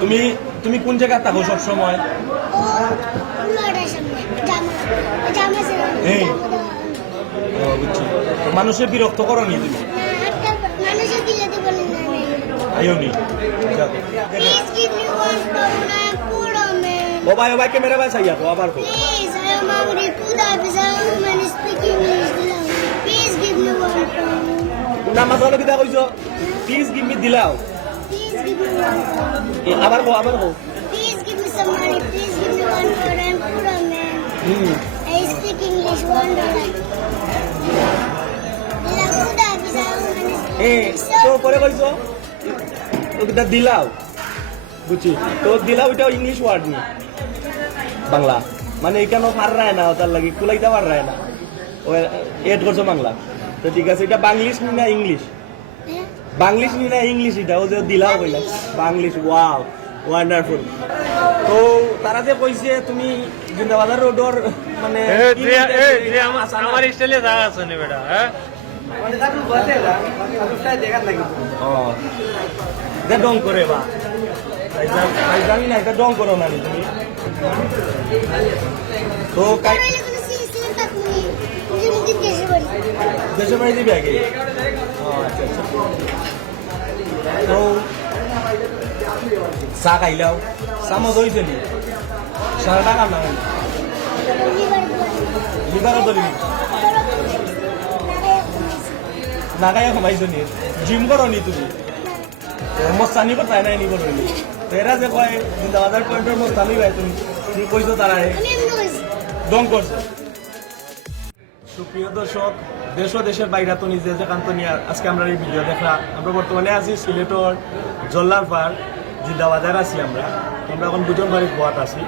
তুমি তুমি কোন জায়গায় থাকো সব সময়? মানুষের বিরক্ত করো নি তুমি? আইওনি ও ভাই ক্যামেরা ভাই চাইয়া তো আবার নামাজ হলো কিতা কইছো? প্লিজ গিভ মি দিলাও আবার গো Please give me some money. Please give me $1. I'm poor man. I speak English $1. তো পরে কইছো ওটা দিলাও বুঝছি তো দিলাও এটা ইংলিশ ওয়ার্ড নি বাংলা মানে এখানে পার রায় না তার লাগি কুলাইতে পার রায় না ও এড করছো বাংলা তো ঠিক আছে এটা বাংলিশ নি না ইংলিশ? বাংলিশ নি না ইংলিশ এটা ও যে দিলাও কইলা বাংলিশ ওয়াও ওয়ান্ডারফুল তো তারা যে কইছে তুমি জিন্দাবাজার রোডর মানে আমার স্টাইলে যা আছে নি বেটা হ্যাঁ মানে দাদু বসে না সবটাই দেখার লাগি ও দে ডং করে বা ভাই জানি না এটা ডং করো না তুমি তো কাই দেশে বাড়ি দিবি আগে আচ্ছা তো চা খাইলাও চামচ হয়েছে নি 100 টাকা না লিভারও ধরি নাগায় কমাইছো নি জিম করো নি তুমি মস্তানি করতে নাই নি করো নি তো এরা যে কয় জিন্দাবাজার পয়েন্টের মস্তানি ভাই তুমি কইছো তারা ডং করছো সুপ্রিয় দর্শক দেশ ও দেশের বাইরে তো নিজে যেখান তো নিয়ে আজকে আমরা এই ভিডিও দেখলাম আমরা বর্তমানে আছি সিলেটর জল্লার পার জিন্দাবাজার আছি আমরা এখন দুজন বাড়ির গোয়াত আছি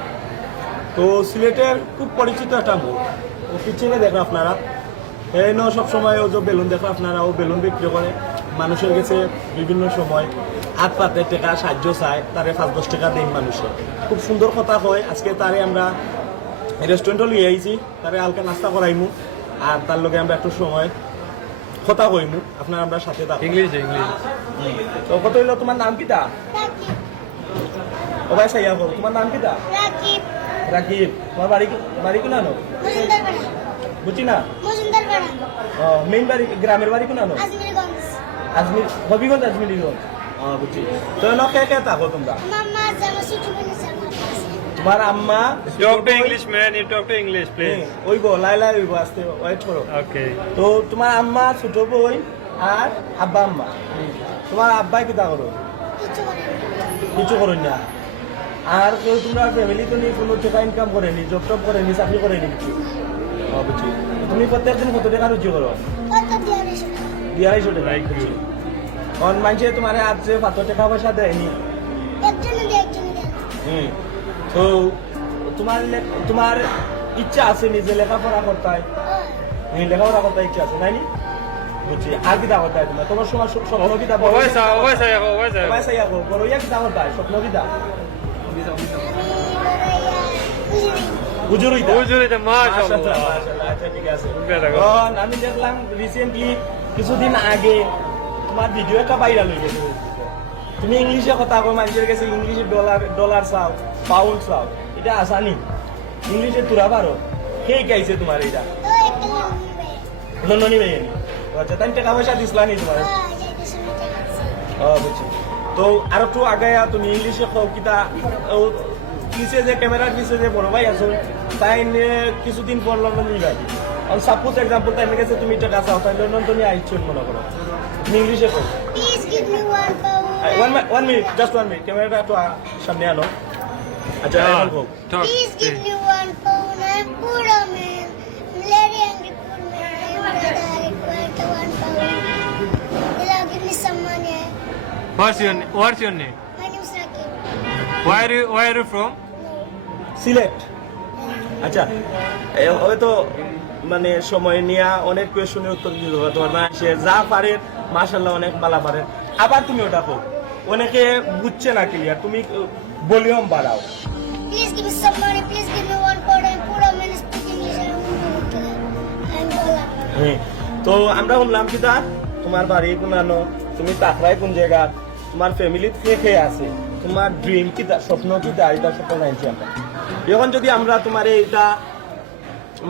তো সিলেটের খুব পরিচিত একটা মুখ ও পিছনে দেখো আপনারা এই ন সবসময় ও যে বেলুন দেখো আপনারা ও বেলুন বিক্রি করে মানুষের কাছে বিভিন্ন সময় হাত পাতে টাকা সাহায্য চায় তারে 5-10 টাকা দেন মানুষের খুব সুন্দর কথা হয় আজকে তারে আমরা রেস্টুরেন্টও লিয়ে আইছি তারে হালকা নাস্তা করাইমু আর তার লগে আমরা একটু সময় কথা কইমু আপনারা আমরা সাথে থাকো ইংলিশ তো কত হইলো তোমার নাম কিটা? ও ভাই সাইয়া বল তোমার নাম কিটা? রাকিব তোমার বাড়ি কোন আনো? বুঝি না মেইন বাড়ি গ্রামের বাড়ি কোন আনো? আজমির হবিগঞ্জ আজমিরগঞ্জ বুঝি তো কে কে থাকো তোমরা? তোমার আম্মা talk to English man you talk to English please ওইবো লাইলা ওইবো আস্তে ওয়েট করো ওকে তো তোমার আম্মা ছোট বই আর আব্বা আম্মা তোমার আব্বাই কি তা করো? কিছু করেন না আর কেউ তোমরা ফ্যামিলি তো নিয়ে কোনো টাকা ইনকাম করেনি জব টপ করেনি চাকরি করেনি কিছু বুঝছি তুমি প্রত্যেকদিন কত টাকা রুজি করো? 250 টাকা বুঝছি অন মানছে তোমার আজ যে 5 টাকা পয়সা দেয়নি তো তোমার ইচ্ছা আছে নিজে লেখাপড়া করতে লেখাপড়া করতে ইচ্ছা আছে নাইনি বুঝছি আর কি দাওয়াত হয় তোমার সময় স্বপ্ন কি দাও বড় ইয়া কি দাওয়াত হয় স্বপ্ন কি দাও আমি দেখলাম রিসেন্টলি কিছুদিন আগে তোমার ভিডিও একটা ভাইরাল হয়ে গেছে তুমি ইংলিশে কথা কো মানুষের কাছে ইংলিশে ডলার চাও পাউন্ড চাও এটা আসানি ইংলিশে তুরা পারো কে গাইছে তোমার এটা লন্ডনী ভাই আচ্ছা তাই টাকা পয়সা দিসলা নি তোমার বুঝছি তো আর একটু আগায়া তুমি ইংলিশে কও কিতা পিছে যে ক্যামেরার পিছে যে বড় ভাই আছো তাই কিছুদিন পর লন্ডন যাবে আর সাপোজ এক্সাম্পল তাই গেছে তুমি টাকা চাও তাই লন্ডন তুমি আইছো মনে করো তুমি ইংলিশে কও please give me one minute just 1 minute ক্যামেরাটা একটু সামনে আনো আচ্ছা এখন কও please give me $1 I'm poor man very angry poor man I require $1 give me some money what's your name? My name is Rakib where are you from? Sylhet আচ্ছা হয়তো মানে সময় নিয়ে অনেক কোয়েশ্চনের উত্তর দিতে হবে তোমার মানে সে যা পারে মাশাআল্লাহ অনেক ভালো পারে আবার তুমি ওটা কো অনেকে বুঝছে না ক্লিয়ার তুমি ভলিউম বাড়াও please give me some money please give me $1 I'm poor man speaking English তো আমরা শুনলাম কিটা তোমার বাড়ি কোন আনো তুমি তাকরাই কোন জায়গা তোমার ফ্যামিলি কে কে আছে তোমার ড্রিম কিতা স্বপ্ন কিতা এটা স্বপ্ন জানছি আমরা এখন যদি আমরা তোমার এটা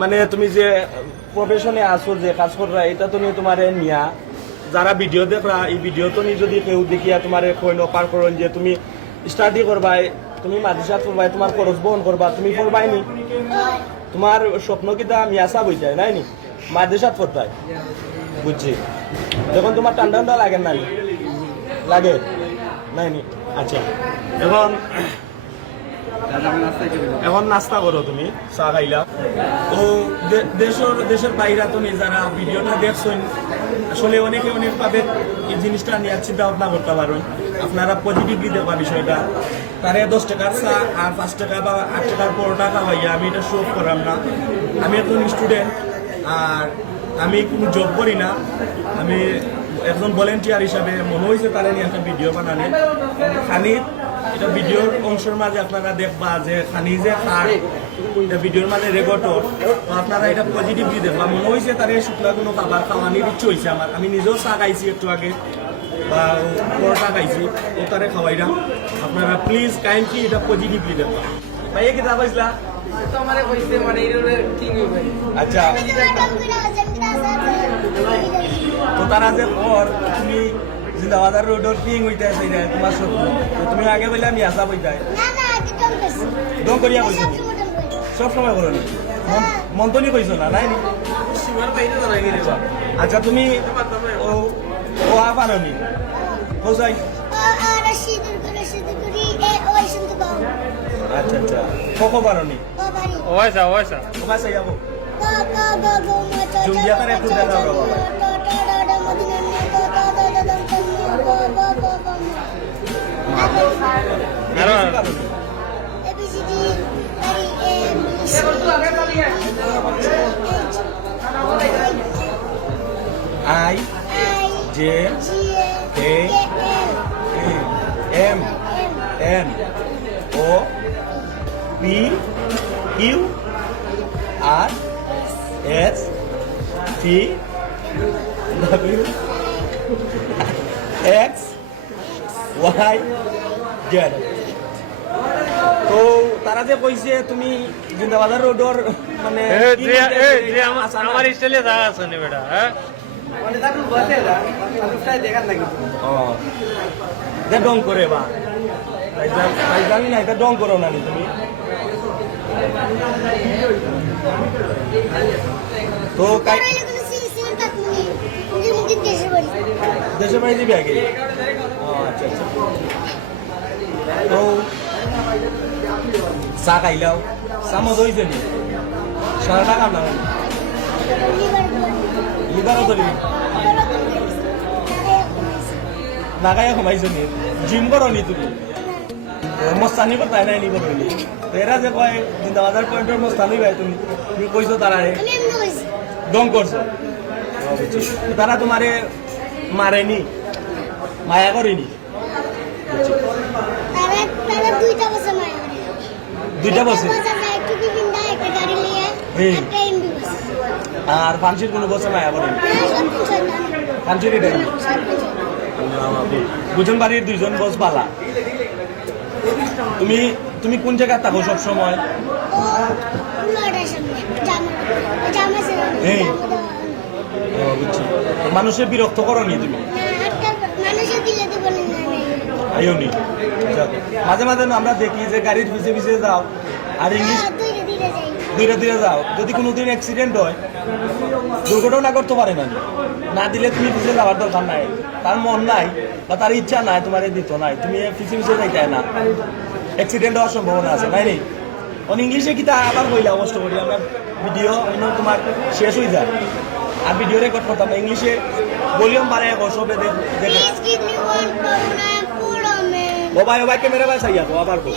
মানে তুমি যে প্রফেশনে আসো যে কাজ কররা এটা তুমি তোমার নিয়া যারা ভিডিও দেখরা এই ভিডিও তো যদি কেউ দেখিয়া তোমার কইন পার করেন যে তুমি স্টাডি করবাই তুমি মাদ্রাসা করবাই তোমার খরচ বহন করবা তুমি করবাই নি তোমার স্বপ্ন কিতা মিয়াসা বই যায় নাই নি মাদ্রাসা পড়তাই বুঝছি যখন তোমার ঠান্ডা ঠান্ডা লাগে না লাগে নাই নি আচ্ছা এখন নাস্তা করো তুমি চা খাইলা তো দেশের বাইরে তুমি যারা ভিডিওটা দেখছেন আসলে অনেকে অনেকভাবে এই জিনিসটা নিয়ে চিন্তা ভাবনা করতে পারেন আপনারা পজিটিভলি দেখবা বিষয়টা তারে 10 টাকার চা আর 5 টাকা বা 8 টাকার পরোটা খাওয়াইয়া আমি এটা শো করাম না আমি একজন স্টুডেন্ট আর আমি কোনো জব করি না আমি একজন ভলেন্টিয়ার হিসাবে মনে হয়েছে তারা নিয়ে একটা ভিডিও বানানে খানির এটা ভিডিওর অংশের মাঝে আপনারা দেখবা যে খানি যে খার এটা ভিডিওর মাঝে রেকর্ডর তো আপনারা এটা পজিটিভলি দেখবা মনে হয়েছে তার শুক্লা কোনো খাবার খাওয়ানোর ইচ্ছে হয়েছে আমার আমি নিজেও চা খাইছি একটু আগে বা পরোটা খাইছি ও তারে খাওয়াইলাম আপনারা প্লিজ কাইন্ডলি এটা পজিটিভলি দেখবা ভাইয়া কি দাবা ইসলা আচ্ছা তো তারা যে পর তুমি জিন্দাবাজার রোডের কিং হইতে আছে তোমার স্বপ্ন তুমি আগে বললে আমি আসা বইতাই দম করিয়া কইছো সব সময় করো নি মন্তনি কইছো না নাই নি আচ্ছা তুমি ও আপানি কোথায় আচ্ছা আচ্ছা কখন পারনি ওয়াইসা ওয়াইসা কোথায় যাবো জুম দিয়া তার একটু দেখা দাও I J K M N O P Q R S T W X Y Z তো তারা যে কইছে তুমি জিন্দাবাজার রোডর মানে আমার স্টাইলে জায়গা আছে নি বেটা হ্যাঁ ডং করে বা জানি না এটা ডং করো না তুমি তো দেশের বাড়ি দিবি আগে আচ্ছা আচ্ছা তো চা খাইলাও চামচ হয়েছে নি সারা টাকা না লিভারও ধরি নাগাইয়া কমাইছো নি জিম করো নি তুমি মস্তানি করতাই নাই নি করো নি এরা যে কয় জিন্দাবাজার পয়েন্টের মস্তানি ভাই তুমি কইছো তারা ডং করছো তারা তোমারে মারেনি মায়া করেনি দুইটা বছর আর ফান্সির কোনো বছর মায়া করেনি ফান্সির দুজন বাড়ির দুইজন বস পালা তুমি তুমি কোন জায়গায় থাকো সব সময় মানুষের বিরক্ত করো নি তুমি আইওনি মাঝে মাঝে আমরা দেখি যে গাড়ির পিছিয়ে পিছিয়ে যাও আর ইংলিশ ধীরে ধীরে যাও যদি কোনোদিন অ্যাক্সিডেন্ট হয় দুর্ঘটনা করতে পারে না দিলে তুমি পিছিয়ে যাওয়ার দরকার নাই তার মন নাই বা তার ইচ্ছা নাই তোমার দিত নাই তুমি পিছিয়ে পিছিয়ে যাইতে না অ্যাক্সিডেন্ট হওয়ার সম্ভাবনা আছে তাই নেই অন ইংলিশে কি তা আবার কইলা কষ্ট করি আমরা ভিডিও তোমার শেষ হয়ে যায় আর ভিডিও রেকর্ড করতাম ইংলিশে ভলিউম বাড়ায় সবে দেখে ও ভাই ক্যামেরা ভাই সাইয়া তো আবার কো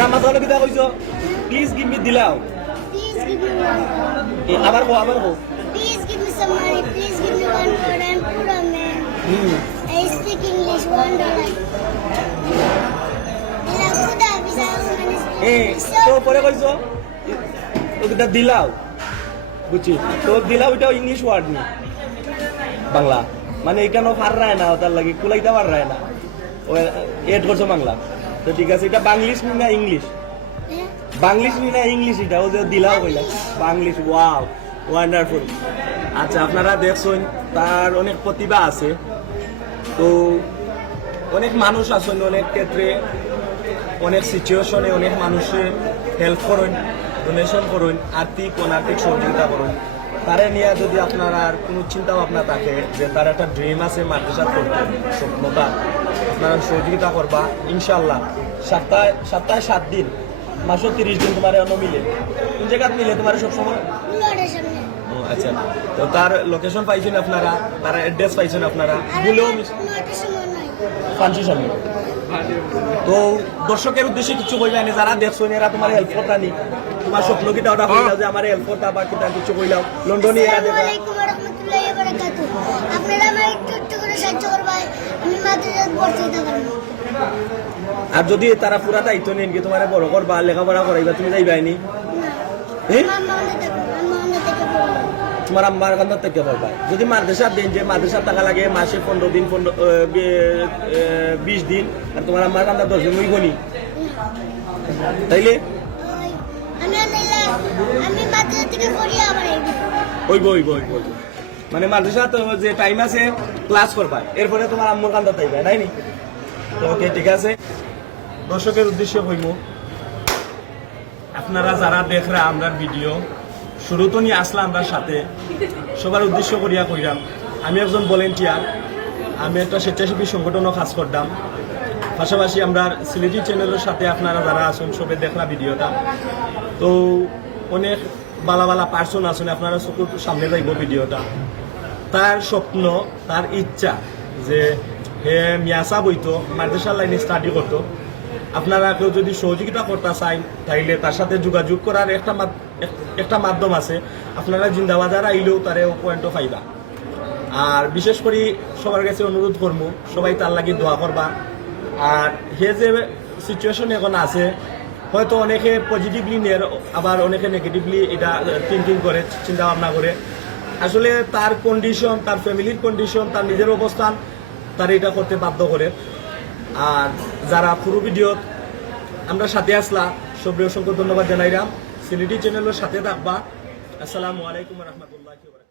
নামাজ হলো কিতা কইছো প্লিজ গিভ মি দিলাও আবার কো Please give me some money. Please give me $1. I'm poor man. I speak English $1. তো পরে কইছো ওটা দিলাও বুঝছি তো দিলাও এটা ইংলিশ ওয়ার্ড নি বাংলা মানে এখানেও পার রায় না তার লাগে কুলাইতে পার রায় না এড করছো বাংলা তো ঠিক আছে এটা বাংলিশ নি না ইংলিশ বাংলিশ নি না ইংলিশ এটা ও যে দিলাও কইলা বাংলিশ ওয়াও ওয়ান্ডারফুল আচ্ছা আপনারা দেখছেন তার অনেক প্রতিভা আছে তো অনেক মানুষ আছেন অনেক ক্ষেত্রে অনেক সিচুয়েশনে অনেক মানুষের হেল্প করুন ডোনেশন করুন আর্থিক অনার্থিক সহযোগিতা করুন তারে নিয়ে যদি আপনার আর কোনো চিন্তা ভাবনা থাকে যে তার একটা ড্রিম আছে মাদ্রাসা করতে স্বপ্নতা আপনারা সহযোগিতা করবা ইনশাল্লাহ সপ্তাহে 7 দিন মাসে 30 দিন তোমার অন্য মিলে কোন জায়গায় মিলে তোমার সবসময় লড়ের সামনে আচ্ছা তো তার লোকেশন পাইছেন আপনারা তার অ্যাড্রেস পাইছেন আপনারা বলেও নয়টার সময় নাই ফান্সি সামনে তো দর্শকের উদ্দেশ্যে কিছু কইবা না যারা দেখছেন এরা তোমার হেল্প করতা নি তোমার স্বপ্ন কিটা ওটা কইলাও যে আমার হেল্প করতা বা কিটা কিছু কইলাও লন্ডনে এরা দেখা আসসালামু আলাইকুম ওয়া রাহমাতুল্লাহি ওয়া বারাকাতুহু আপনারা আমার একটু করে সাহায্য করবেন আমি মাদ্রাসায় ভর্তি হতে পারবো আর যদি তারা পুরা দায়িত্ব নেন কি তোমার বড় করবা লেখাপড়া করাইবা তুমি যাইবাইনি তোমার আম্মার কান্দার থেকে পারবা যদি মাদ্রাসা দিন যে মাদ্রাসা টাকা লাগে মাসে 15 দিন 20 দিন আর তোমার আম্মার কান্দার 10 দিন হইবনি তাইলে আমি মাদ্রাসা থেকে পড়ি আবার হইব মানে মাদ্রাসা তো যে টাইম আছে ক্লাস করবা এরপরে তোমার আম্মুর কান্দা তাইবা তাই নি তো ওকে ঠিক আছে দর্শকের উদ্দেশ্যে হইব আপনারা যারা দেখরা আমরা ভিডিও শুরু তো নিয়ে আসলাম আমরা সাথে সবার উদ্দেশ্য করিয়া কইরাম আমি একজন ভলেন্টিয়ার আমি একটা স্বেচ্ছাসেবী সংগঠনও কাজ করতাম পাশাপাশি আমরা সিলেটি চ্যানেলের সাথে আপনারা যারা আছেন সবে দেখরা ভিডিওটা তো অনেক বালা পার্সন আছেন আপনারা চকুর সামনে যাইব ভিডিওটা তার স্বপ্ন তার ইচ্ছা যে হে মিয়াসা বইতো মাদ্রাসার লাইনে স্টাডি করতো আপনারা কেউ যদি সহযোগিতা করতে চান তাইলে তার সাথে যোগাযোগ করার একটা মাধ্যম আছে আপনারা জিন্দাবাজার আইলেও তারে পয়েন্টও পাইবা আর বিশেষ করে সবার কাছে অনুরোধ করবো সবাই তার লাগি দোয়া করবা আর হে যে সিচুয়েশন এখন আছে হয়তো অনেকে পজিটিভলি নিয়ে আবার অনেকে নেগেটিভলি এটা থিঙ্কিং করে চিন্তা ভাবনা করে আসলে তার কন্ডিশন তার ফ্যামিলির কন্ডিশন তার নিজের অবস্থান তার এটা করতে বাধ্য করে আর যারা পুরো ভিডিও আমরা সাথে আসলা সবাই অসংখ্য ধন্যবাদ জানাইলাম সিলেটি চ্যানেলের সাথে থাকবা আসসালামু আলাইকুম ওয়া রাহমাতুল্লাহি ওয়া বারাকাতুহু।